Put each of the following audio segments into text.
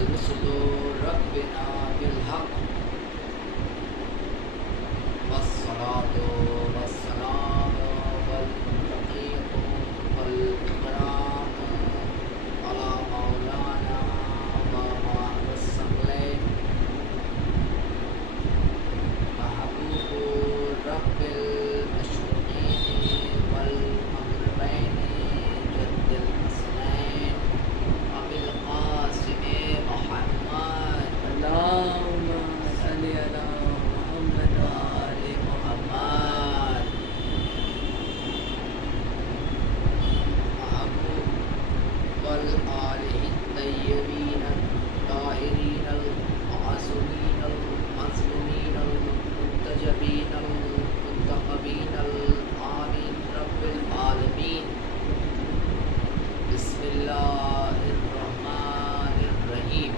رسل ربنا بالحق والصلاة والسلام والتقية والإكرام على مولانا ومعلى الثقلين محبوب رب المشرقين والمغربين جد الحسنين أبي القاسم محمد اللهم صل على محمد وآل محمد محبوب والآله الطيبين الطاهرين المعصومين المظلومين المنتجبين المنتخبين الآمين رب العالمين بسم الله الرحمن الرحيم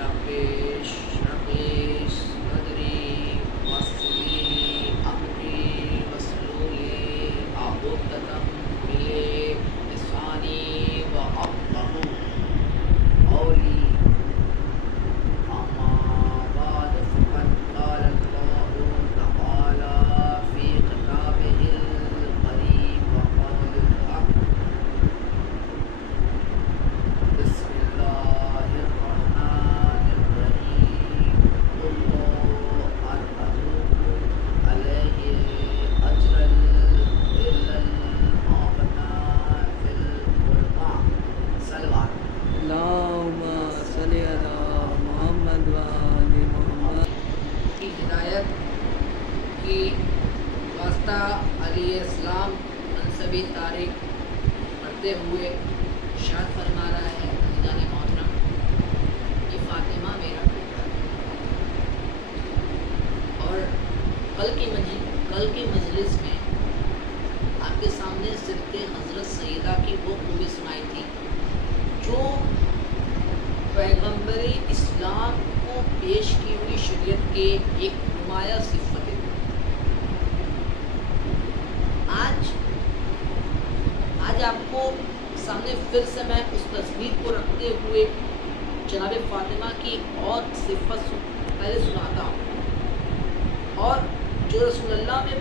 رب اشرح لي صدري ويسر لي أمري واحلل عقدة من لساني ويفقهوا قولي أما بعد فقد قال الله تعالى في كتابه الكريم وقال الحق بسم الله الرحمن الرحيم قل أرأيكم عليه أجر إلا المعبد في القربى صلوات اللهم صل على محمد وآل محمد کی ہدایت کی واسطہ علیہ السلام منصبی تاریخ پڑھتے ہوئے ارشاد فرما رہا ہے عزیزان محترم کہ فاطمہ میرا بیٹا ہے اور کل کی مجلس میں آپ کے سامنے صرف حضرت سیدہ کی وہ خوبی سنائی تھی جو پیغمبر اسلام کو پیش کی ہوئی شریعت کے ایک نمایاں صفت ہے۔ آج آپ کو سامنے پھر سے میں اس تصویر کو رکھتے ہوئے جناب فاطمہ کی اور صفت پہلے سناتا ہوں، اور جو رسول اللہ میں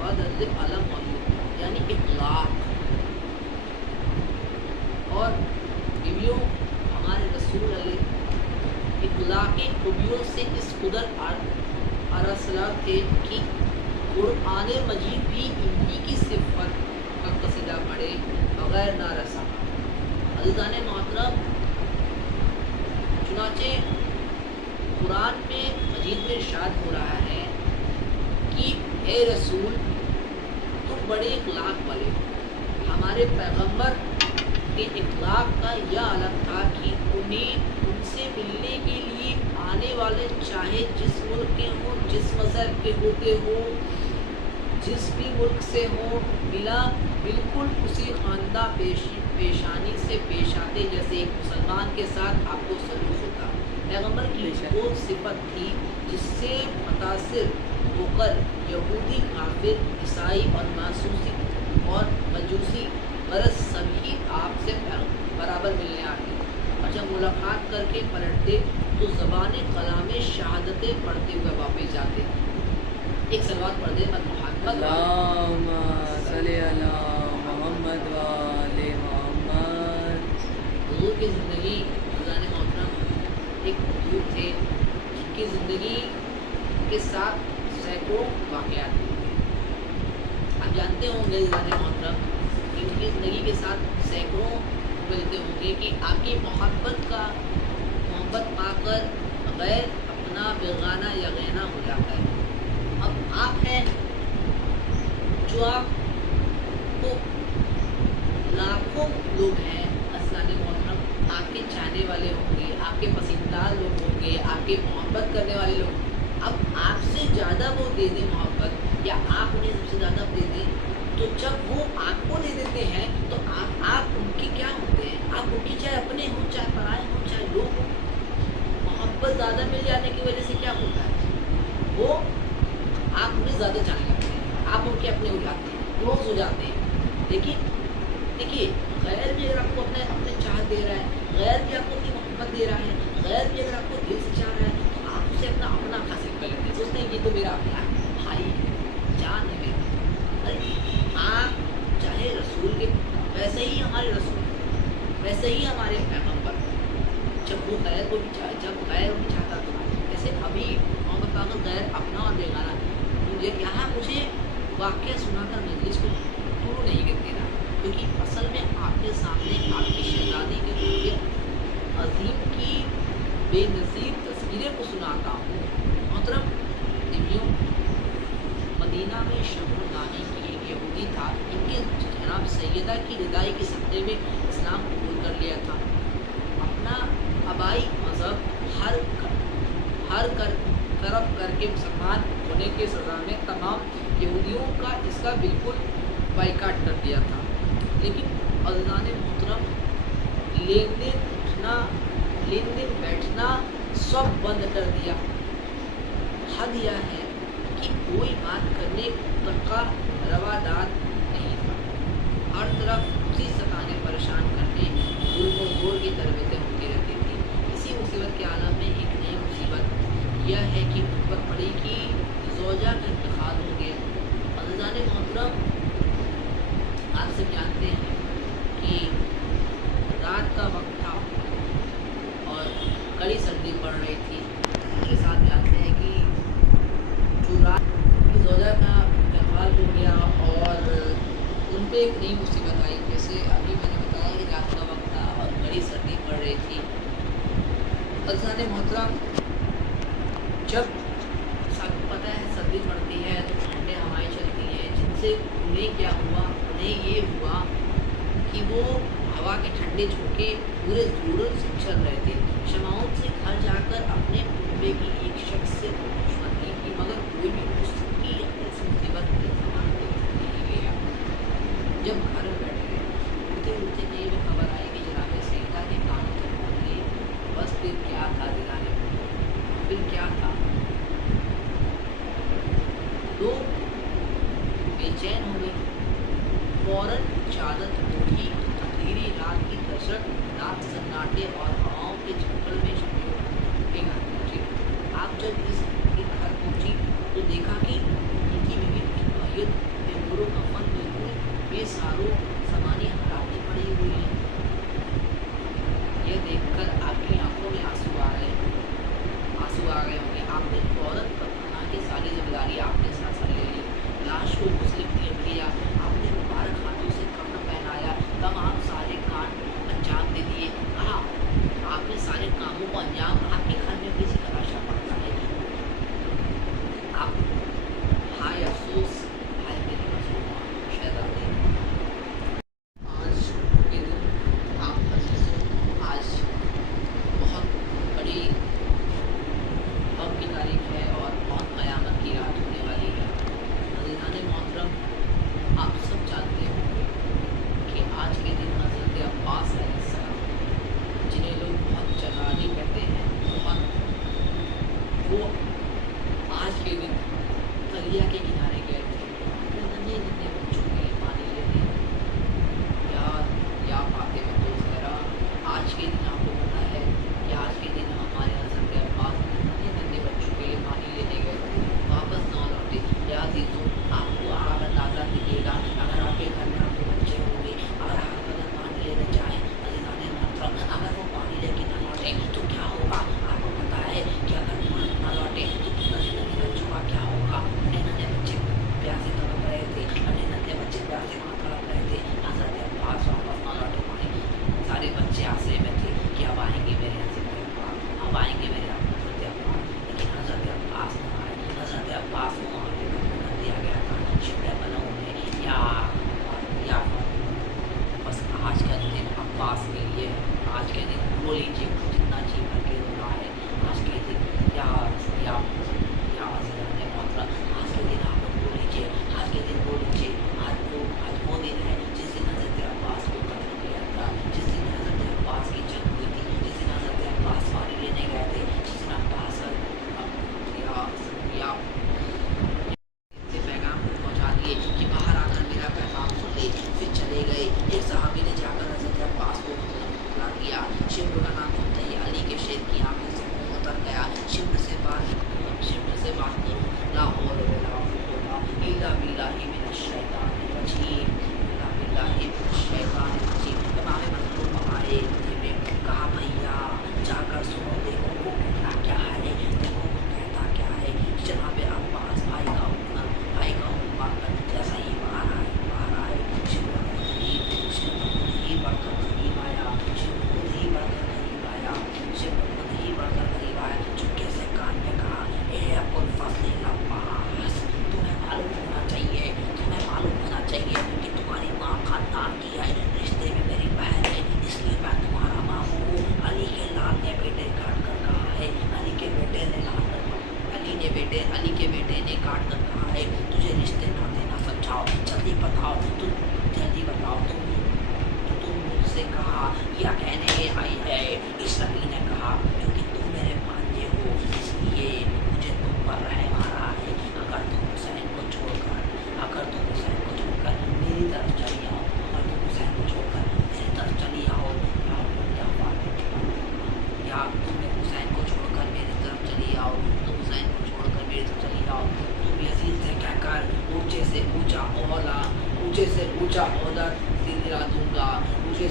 بد علم موجود ہے، یعنی اخلاق اور بیویوں ہمارے رسول علیہ اخلاقی خوبیوں سے اس قدر ارسلہ تھے کہ قرآن مجید بھی انہی کی صفت کا قصیدہ پڑھے بغیر نہ رسا۔ عزیزان محترم، چنانچہ قرآن میں مجید میں ارشاد ہو رہا ہے کہ اے رسول تم بڑے اخلاق والے ہو۔ ہمارے پیغمبر کے اخلاق کا یہ عالم تھا کہ انہیں ان سے ملنے کے لیے آنے والے چاہے جس ملک کے ہوں، جس مذہب کے ہوتے ہوں، جس بھی ملک سے ہوں، ملا بالکل اسی خواندہ پیشانی سے پیش آتے جیسے ایک مسلمان کے ساتھ آپ کو سلوک ہوتا۔ پیغمبر کی وہ صفت تھی جس سے متاثر ہو کر یہودی، کافر، عیسائی اور مجوسی غرض سبھی آپ سے برابر ملنے آتے، اور جب ملاقات کر کے پلٹتے تو زبان کلام شہادتیں پڑھتے ہوئے واپس جاتے۔ ایک صلوات پڑھ دے مت محمد اللهم صل على محمد وآل محمد۔ حضور کی زندگی عزیزان محترم ایک حضور تھے جن کی زندگی کے ساتھ سینکڑوں واقعات ہوئے۔ آپ جانتے ہوں گے عزیزان محترم کہ ان کی زندگی کے ساتھ سینکڑوں ملتے ہوں گے کہ آپ کی محبت پا کر غیر اپنا بیگانہ یا غینا ہو جاتا ہے۔ اب آپ ہیں جو آپ کو لاکھوں لوگ ہیں عزیزان محترم، آپ کے چاہنے والے ہوں گے، آپ کے پسندیدہ لوگ ہوں گے، آپ کے محبت کرنے والے لوگ۔ اب آپ سے زیادہ وہ دے دیں محبت یا آپ انہیں سب سے زیادہ دے دیں، تو جب وہ آپ کو دے دیتے ہیں تو آپ ان کی کیا ہوتے ہیں؟ آپ ان کی چاہے اپنے ہوں، چاہے پرائے ہوں، چاہے لوگ ہوں، محبت زیادہ مل جانے کی وجہ سے کیا ہوتا ہے؟ وہ آپ انہیں زیادہ جانے لگتے ہیں، آپ ان کے اپنے ہو جاتے ہیں، کلوز ہو جاتے ہیں۔ لیکن دیکھیے غیر بھی اگر آپ کو اپنے اپنے چاہت دے رہا ہے، غیر بھی آپ کو اپنی محبت دے رہا ہے، غیر بھی اگر آپ کو دل سے چاہ رہا ہے، تو آپ اسے اپنا اپنا حاصل کر لیتے ہیں، سوچتے ہیں یہ تو میرا اپنا بھائی جان ہے میرا۔ ارے آپ چاہے رسول کے ویسے ہی ہمارے رسول، ویسے ہی ہمارے پیغمبر، جب وہ غیر کو بھی جب غیر بھی چاہتا تھا، جیسے ابھی محمد پاک غیر اپنا اور بیگانہ، مجھے یہاں مجھے واقعہ سنا کر مجلس کو شروع نہیں کر دینا، کیونکہ اصل میں آپ کے سامنے آپ کی شہزادی کے ذریعے عظیم کی بے نظیر تصویریں کو سناتا ہوں۔ محترم دیویوں، مدینہ میں شمردانی کی ایک یہودی تھا، ان کے جناب سیدہ کی رضائی کے صدقے میں اسلام قبول کر لیا تھا۔ اپنا آبائی مذہب ہر طرف کر کے مسلمان ہونے کے سزا میں تمام یہودیوں کا اس کا بالکل بائیکاٹ کر دیا تھا، لیکن عزیزان محترم لین دین اٹھنا، لین دین بیٹھنا سب بند کر دیا۔ حد یہ ہے کہ کوئی بات کرنے کا رواداد نہیں تھا، ہر طرف اسی ستانے پریشان کرنے ظلم و زور کی تربیتیں ہوتی رہتی تھی۔ اسی مصیبت کے عالم میں ایک نئی مصیبت یہ ہے کہ نوبت پڑی کہ زوجہ کا انتقال ہو گیا۔ عزیزان محترم، آپ سب جانتے ہیں کہ رات کا وقت تھا اور کڑی سردی پڑ رہی تھی، میرے ساتھ جانتے ہیں کہ جو رات کی زوجہ کا انتقال ہو گیا اور ان پہ ایک نئی مصیبت آئی، جیسے ابھی میں نے بتایا کہ رات کا وقت تھا اور کڑی سردی پڑ رہی تھی۔ عزیزان محترم، جب سب کو پتہ ہے سردی پڑتی ہے تو ٹھنڈے ہوائیں چلتی ہیں، جن سے انہیں کیا ہوا، انہیں یہ ہوا کہ وہ ہوا کے ٹھنڈے جھونکے پورے زوروں سے چل رہے تھے۔ شماؤں سے گھر جا کر اپنے کنبے کی ایک شخص سے دشمنی کی، مگر کوئی بھی اس کی اس مصیبت کے سامان نہیں گیا۔ جب گھر بیٹھے اٹھتے اٹھتے نئی میں خبر آئی کہ جناب سیدہ کے کانوں تک پہنچ گئی، بس پھر کیا تھا دلانے، پھر کیا تھا؟ لوگ بے چین ہو گئے، فوراً چادر اٹھی، اندھیری رات کی دہشت، رات سناٹے اور ہواؤں کے جھکڑ میں کے گھر پہنچی۔ آپ جب اس کے گھر پہنچی تو دیکھا کہ ان کی بیوی کی نوعیت پیمبروں کا فن بالکل بے سارو سامانی حالات پڑی ہوئی ہے۔ یہ دیکھ کر آپ کی آنکھوں میں آنسو آ گئے ہوں گے۔ آپ نے فوراً پتہ کہ ساری ذمہ داری آپ نے ساتھ لے لی، لاش کو مسلم کیا کیا، آپ نے مبارک ہاتھوں سے کفن پہنایا، تمام سارے کام انجام دے دیے۔ کہا آپ نے سارے کاموں کو انجام، آپ کے گھر میں کسی کا راشا پڑتا ہے، آپ ہائے افسوس، ہائے میری مظلومہ شہزادی،